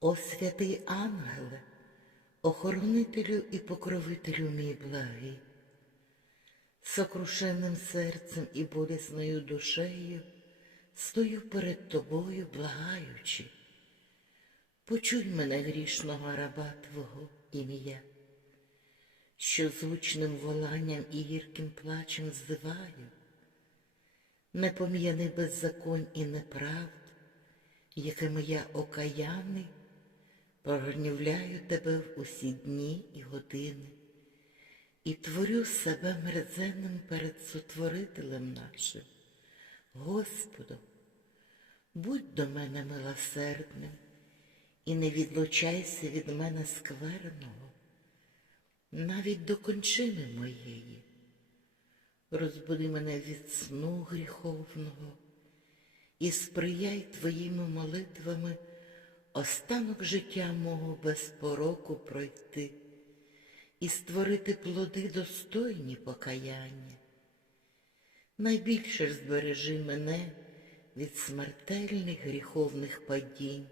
О святий ангеле, охоронителю і покровителю мій благий, сокрушенним серцем і болісною душею стою перед тобою, благаючи. Почуй мене грішного раба Твого ім'я, що звучним воланням і гірким плачем ззиваю, не пом'яни беззаконь і неправд, якими я окаянний, прогнівляю тебе в усі дні і години, і творю себе мерзенним перед Сотворителем нашим. Господу, будь до мене милосердним і не відлучайся від мене скверного, навіть до кончини моєї. Розбуди мене від сну гріховного і сприяй твоїми молитвами останок життя мого без пороку пройти і створити плоди достойні покаяння. Найбільше ж збережи мене від смертельних гріховних падінь,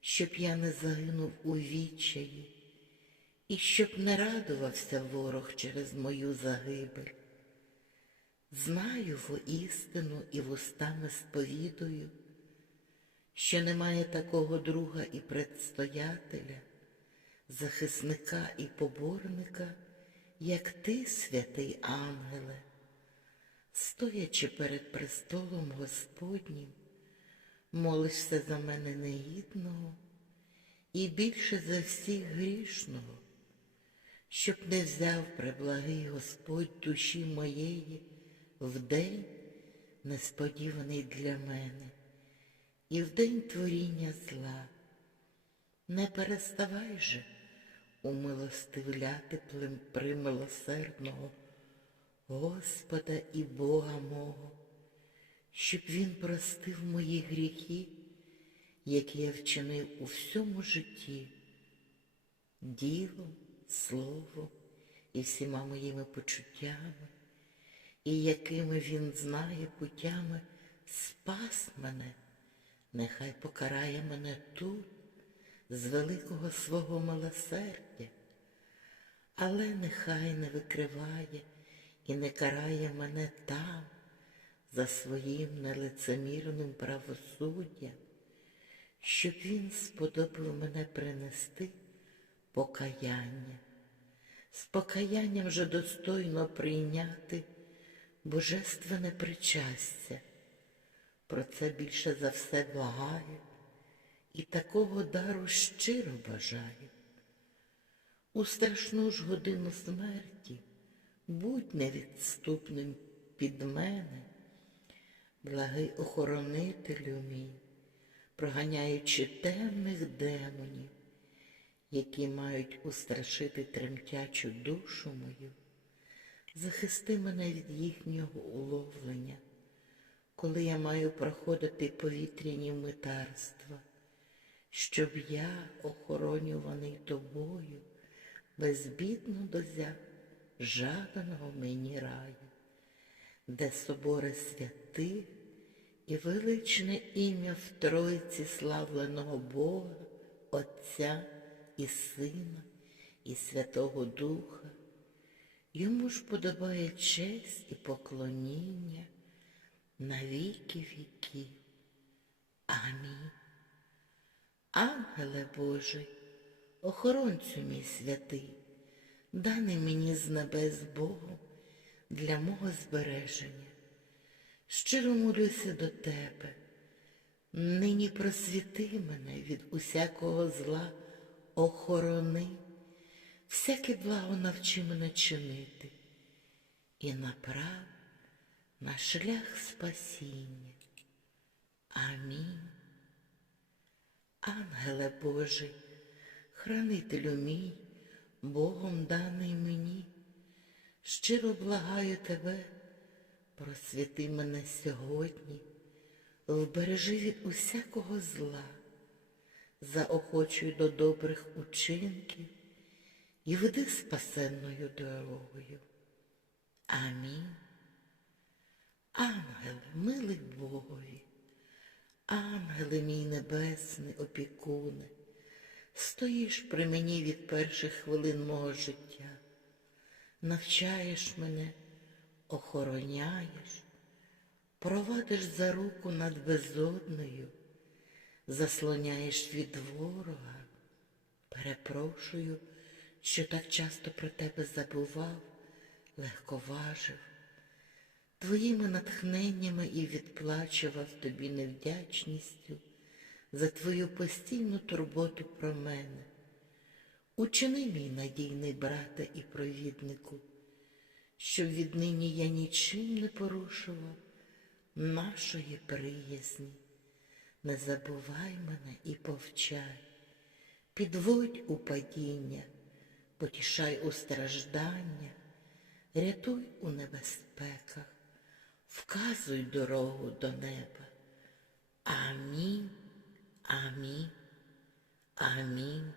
щоб я не загинув у відчаї, і щоб не радувався ворог через мою загибель. Знаю воістину і вустами сповідую, що немає такого друга і предстоятеля, захисника і поборника, як ти, святий ангеле, стоячи перед престолом Господнім, молишся за мене негідного і більше за всіх грішного, щоб не взяв преблагий Господь душі моєї в день несподіваний для мене, і в день творіння зла. Не переставай же умилостивляти примилосердного Господа і Бога мого, щоб Він простив мої гріхи, які я вчинив у всьому житті, ділом, словом і всіма моїми почуттями, і якими він знає путями спас мене, нехай покарає мене тут, з великого свого милосердя, але нехай не викриває і не карає мене там, за своїм нелицемірним правосуддям, щоб він сподобав мене принести покаяння, з покаянням вже достойно прийняти божественне причастя. Про це більше за все благаю і такого дару щиро бажаю. У страшну ж годину смерті будь невідступним під мене, благий охоронителю мій, проганяючи темних демонів, які мають устрашити тремтячу душу мою, захисти мене від їхнього уловлення, коли я маю проходити повітряні митарства, щоб я, охоронюваний тобою, безбідно дозяг жаданого мені раю, де собори святих і величне ім'я в Тройці славленого Бога, Отця і Сина, і Святого Духа. Йому ж подобає честь і поклоніння на віки віків. Амінь. Ангеле Божий, охоронцю мій святий, даний мені з небес Богом для мого збереження. Щиро молюся до тебе, нині просвіти мене від усякого зла, охорони, всяке благо навчи мене чинити і направ на шлях спасіння. Амінь. Ангеле Божий, хранителю мій, Богом даний мені, щиро благаю тебе, просвіти мене сьогодні, вбережи від усякого зла, заохочуй до добрих учинків і веди спасенною дорогою. Амінь. Ангеле, милий Богові, Ангеле мій небесний опікуне, стоїш при мені від перших хвилин мого життя, навчаєш мене, охороняєш, провадиш за руку над безодною, заслоняєш від ворога. Перепрошую, що так часто про тебе забував, легковажив, твоїми натхненнями і відплачував тобі невдячністю за твою постійну турботу про мене. Учини мій надійний брате і провіднику, щоб віднині я нічим не порушував нашої приязні. Не забувай мене і повчай, підводь у падіння, потішай у страждання, рятуй у небезпеках, вказуй дорогу до неба. Амінь, амінь, амінь.